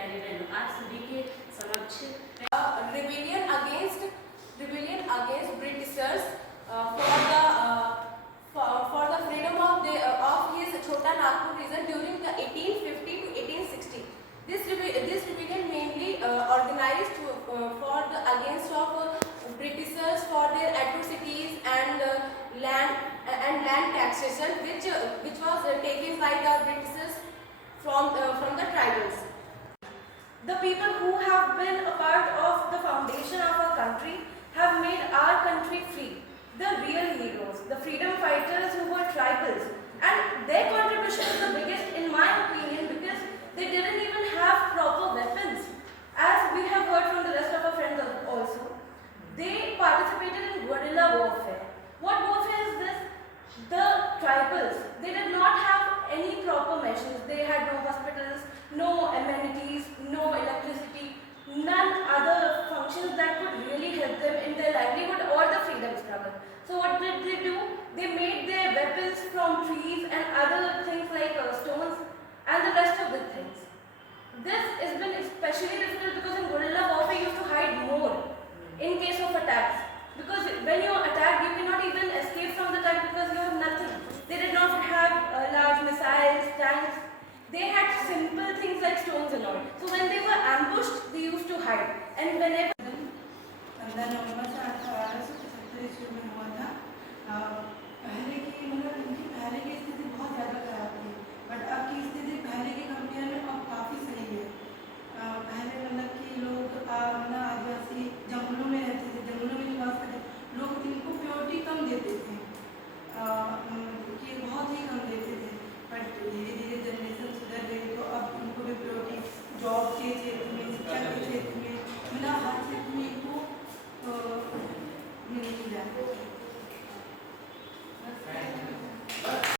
प्यारे बहनों, आप सभी के समक्ष rebellion against Britishers for the freedom of his Chota Nagpur region during the 1850 to 1860. This rebellion mainly organized for the against of Britishers for their atrocities and land taxation, which was taken by the Britishers from the tribals. The people who have been a part of the foundation of our country have made our country free. The real heroes, the freedom fighters who were tribals, and their contribution is the biggest in my opinion because they didn't even have proper weapons. As we have heard from the rest of our friends also, they participated in guerrilla warfare. What warfare is this? The tribals, they did not have any proper measures. They had no hospitals, no amenities, no electricity, none other functions that could really help them in their livelihood or the freedom struggle. So what did they do? They made their weapons from trees and other things like stones and the rest of the things. This has been especially difficult because in guerrilla warfare you have to hide more in case of attacks. Because when you attack, you cannot even escape from the attack because you have nothing. They did not have large missiles, tanks. They had simple things like stones and all. So when they were ambushed, they used to hide. And whenever 15 नवंबर 1870 ईस्वी में हुआ था।